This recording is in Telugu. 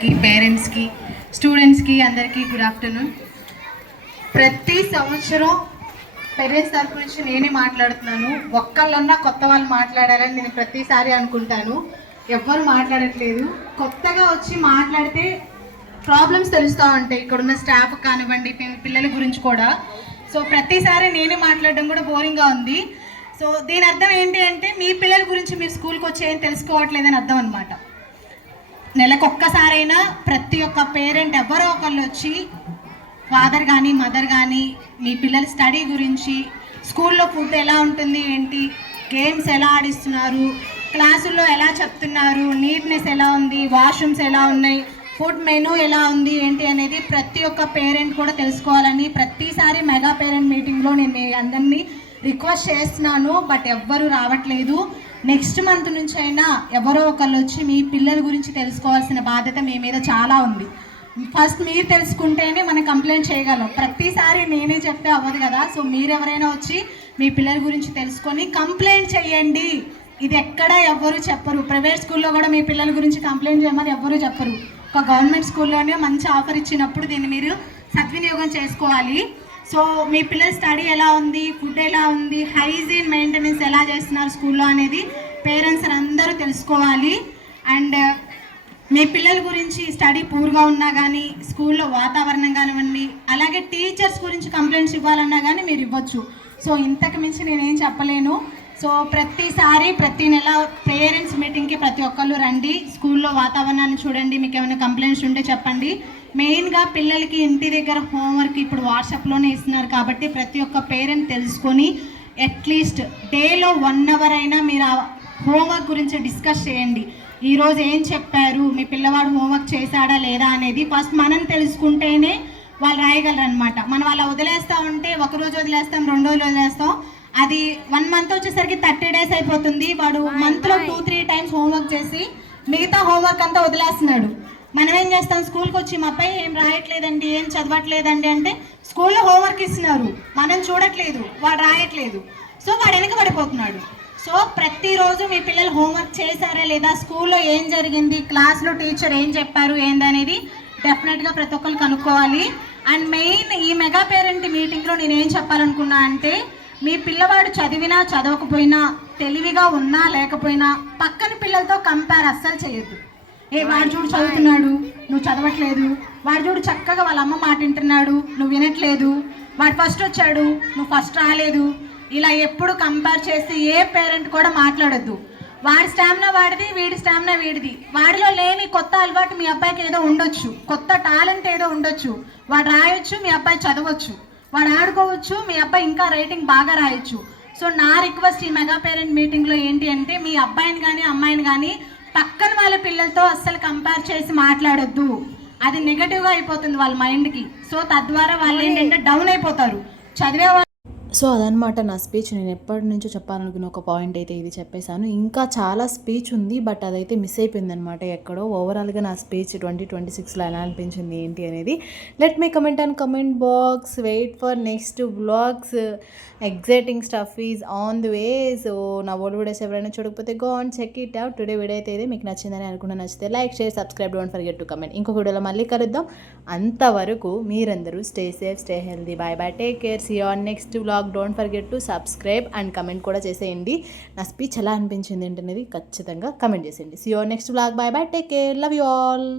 అందరికీ, పేరెంట్స్కి, స్టూడెంట్స్కి అందరికీ గుడ్ ఆఫ్టర్నూన్. ప్రతి సంవత్సరం పేరెంట్స్ తరపు నుంచి నేనే మాట్లాడుతున్నాను. ఒక్కళ్ళన్నా కొత్త వాళ్ళు మాట్లాడారని నేను ప్రతిసారి అనుకుంటాను. ఎవ్వరు మాట్లాడట్లేదు. కొత్తగా వచ్చి మాట్లాడితే ప్రాబ్లమ్స్ తెలుస్తూ ఉంటాయి, ఇక్కడున్న స్టాఫ్ కానివ్వండి, పిల్లల గురించి కూడా. సో ప్రతిసారి నేనే మాట్లాడడం కూడా బోరింగ్గా ఉంది. సో దీని అర్థం ఏంటి అంటే మీ పిల్లల గురించి మీరు స్కూల్కి వచ్చి ఏం తెలుసుకోవట్లేదని అర్థం అనమాట. నెలకొక్కసారైనా ప్రతి ఒక్క పేరెంట్ ఎవరో ఒకళ్ళు వచ్చి ఫాదర్ కానీ మదర్ కానీ మీ పిల్లల స్టడీ గురించి, స్కూల్లో ఫుడ్ ఎలా ఉంటుంది ఏంటి, గేమ్స్ ఎలా ఆడిస్తున్నారు, క్లాసుల్లో ఎలా చెప్తున్నారు, నీట్నెస్ ఎలా ఉంది, వాష్రూమ్స్ ఎలా ఉన్నాయి, ఫుడ్ మెనూ ఎలా ఉంది ఏంటి అనేది ప్రతి ఒక్క పేరెంట్ కూడా తెలుసుకోవాలని ప్రతిసారి మెగా పేరెంట్ మీటింగ్లో నేను మీ అందరినీ రిక్వెస్ట్ చేస్తున్నాను. బట్ ఎవ్వరూ రావట్లేదు. నెక్స్ట్ మంత్ నుంచి అయినా ఎవరో ఒకళ్ళు వచ్చి మీ పిల్లల గురించి తెలుసుకోవాల్సిన బాధ్యత మీ మీద చాలా ఉంది. ఫస్ట్ మీరు తెలుసుకుంటేనే మనం కంప్లైంట్ చేయగలం. ప్రతిసారి నేనే చెప్తే అవ్వదు కదా. సో మీరు ఎవరైనా వచ్చి మీ పిల్లల గురించి తెలుసుకొని కంప్లైంట్ చేయండి. ఇది ఎక్కడ ఎవ్వరూ చెప్పరు. ప్రైవేట్ స్కూల్లో కూడా మీ పిల్లల గురించి కంప్లైంట్ చేయమని ఎవ్వరూ చెప్పరు. ఒక గవర్నమెంట్ స్కూల్లోనే మంచి ఆఫర్ ఇచ్చినప్పుడు దీన్ని మీరు సద్వినియోగం చేసుకోవాలి. సో మీ పిల్లల స్టడీ ఎలా ఉంది, ఫుడ్ ఎలా ఉంది, హైజీన్ మెయింటెనెన్స్ ఎలా చేస్తున్నారు స్కూల్లో అనేది పేరెంట్స్ అందరూ తెలుసుకోవాలి. అండ్ మీ పిల్లల గురించి స్టడీ పూర్గా ఉన్నా కానీ, స్కూల్లో వాతావరణం కానివ్వండి, అలాగే టీచర్స్ గురించి కంప్లైంట్స్ ఇవ్వాలన్నా కానీ మీరు ఇవ్వచ్చు. సో ఇంతకు మించి నేనేం చెప్పలేను. సో ప్రతిసారి ప్రతి నెల పేరెంట్స్ మీటింగ్కి ప్రతి ఒక్కళ్ళు రండి. స్కూల్లో వాతావరణాన్ని చూడండి, మీకు ఏమైనా కంప్లైంట్స్ ఉంటే చెప్పండి. మెయిన్గా పిల్లలకి ఇంటి దగ్గర హోంవర్క్ ఇప్పుడు వాట్సాప్లోనే ఇస్తున్నారు కాబట్టి ప్రతి ఒక్క పేరెంట్ తెలుసుకొని అట్లీస్ట్ డేలో 1 అవర్ అయినా మీరు ఆ హోంవర్క్ గురించి డిస్కస్ చేయండి. ఈరోజు ఏం చెప్పారు, మీ పిల్లవాడు హోంవర్క్ చేశాడా లేదా అనేది ఫస్ట్ మనం తెలుసుకుంటేనే వాళ్ళు రాయగలరు అనమాట. మనం అలా వదిలేస్తూ ఉంటే ఒకరోజు వదిలేస్తాం, 2 రోజులు వదిలేస్తాం, అది 1 మంత్ వచ్చేసరికి 30 days అయిపోతుంది. వాడు మంత్లో 2-3 times హోంవర్క్ చేసి మిగతా హోంవర్క్ అంతా వదిలేస్తున్నాడు. మనం ఏం చేస్తాం, స్కూల్కి వచ్చి మా అబ్బాయి ఏం రాయట్లేదండి, ఏం చదవట్లేదండి అంటే స్కూల్లో హోంవర్క్ ఇస్తున్నారు, మనం చూడట్లేదు, వాడు రాయట్లేదు. సో వాడు వెనకబడిపోతున్నాడు. సో ప్రతిరోజు మీ పిల్లలు హోంవర్క్ చేశారా లేదా, స్కూల్లో ఏం జరిగింది, క్లాస్లో టీచర్ ఏం చెప్పారు ఏందనేది డెఫినెట్గా ప్రతి ఒక్కరు కనుక్కోవాలి. అండ్ మెయిన్ ఈ మెగా పేరెంట్ మీటింగ్లో నేను ఏం చెప్పాలనుకున్నా అంటే మీ పిల్లవాడు చదివినా చదవకపోయినా, తెలివిగా ఉన్నా లేకపోయినా పక్కన పిల్లలతో కంపేర్ అస్సలు చేయొద్దు. వాడు చూడు చదువుతున్నాడు, నువ్వు చదవట్లేదు, వాడు చూడు చక్కగా వాళ్ళ అమ్మ మాట వింటున్నాడు, నువ్వు వినట్లేదు, వాడు ఫస్ట్ వచ్చాడు, నువ్వు ఫస్ట్ రాలేదు, ఇలా ఎప్పుడు కంపేర్ చేసి ఏ పేరెంట్ కూడా మాట్లాడొద్దు. వాడి స్టామినా వాడిది, వీడి స్టామినా వీడిది. వాడిలో లేని కొత్త అలవాటు మీ అబ్బాయికి ఏదో ఉండొచ్చు, కొత్త టాలెంట్ ఏదో ఉండొచ్చు, వాడు రాయొచ్చు, మీ అబ్బాయి చదవచ్చు, వాడు ఆడుకోవచ్చు, మీ అబ్బాయి ఇంకా రైటింగ్ బాగా రాయొచ్చు. సో నా రిక్వెస్ట్ ఈ మెగా పేరెంట్ మీటింగ్లో ఏంటి అంటే మీ అబ్బాయిని కానీ అమ్మాయిని కానీ పక్కన వాళ్ళ పిల్లలతో అస్సలు కంపేర్ చేసి మాట్లాడొద్దు. అది నెగటివ్గా అయిపోతుంది వాళ్ళ మైండ్కి. సో తద్వారా వాళ్ళు ఏంటంటే డౌన్ అయిపోతారు. చదివే సో అదనమాట నా స్పీచ్. నేను ఎప్పటి నుంచో చెప్పాలనుకున్న ఒక పాయింట్ అయితే ఇది చెప్పేశాను. ఇంకా చాలా స్పీచ్ ఉంది, బట్ అదైతే మిస్ అయిపోయింది అనమాట ఎక్కడో. ఓవరాల్గా నా స్పీచ్ 2026లో ఎలా అనిపించింది ఏంటి అనేది let me comment and comment box. Wait for next vlogs. Exciting stuff is on the way. So నా ఓల్డ్ వీడియోస్ ఎవరైనా చూడకపోతే go on check it out. Today video అయితే మీకు నచ్చిందని అనుకున్నా. నచ్చితే like, share, subscribe, don't forget to comment. ఇంకొక వీడియోలో మళ్ళీ కలుద్దాం. అంతవరకు మీరందరూ stay safe, stay healthy. Bye bye, take care, see on next vlog. Don't forget to subscribe and comment కూడా చేసేయండి. నా స్పీచ్ ఎలా అనిపించింది ఏంటనేది ఖచ్చితంగా కమెంట్ చేసేయండి. See you next vlog. Bye bye, take care, love you all.